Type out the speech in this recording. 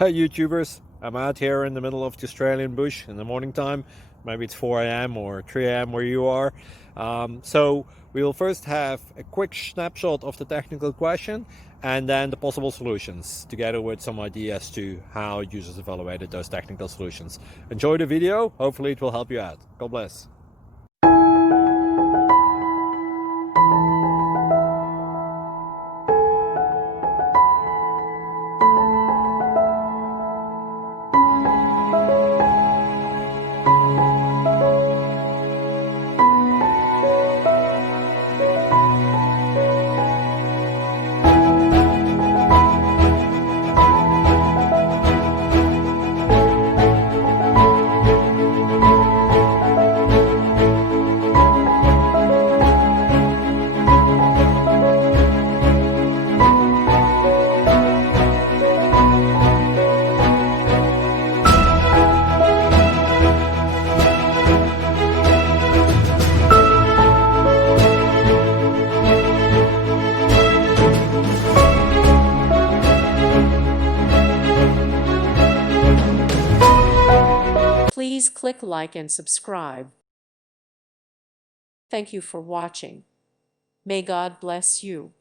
Hey YouTubers, I'm out here in the middle of the Australian bush in the morning time. Maybe it's 4 a.m. or 3 a.m. where you are. So we will first have a quick snapshot of the technical question and then the possible solutions, together with some ideas to how users evaluated those technical solutions. Enjoy the video, hopefully it will help you out. God bless. Please click like and subscribe. Thank you for watching. May God bless you.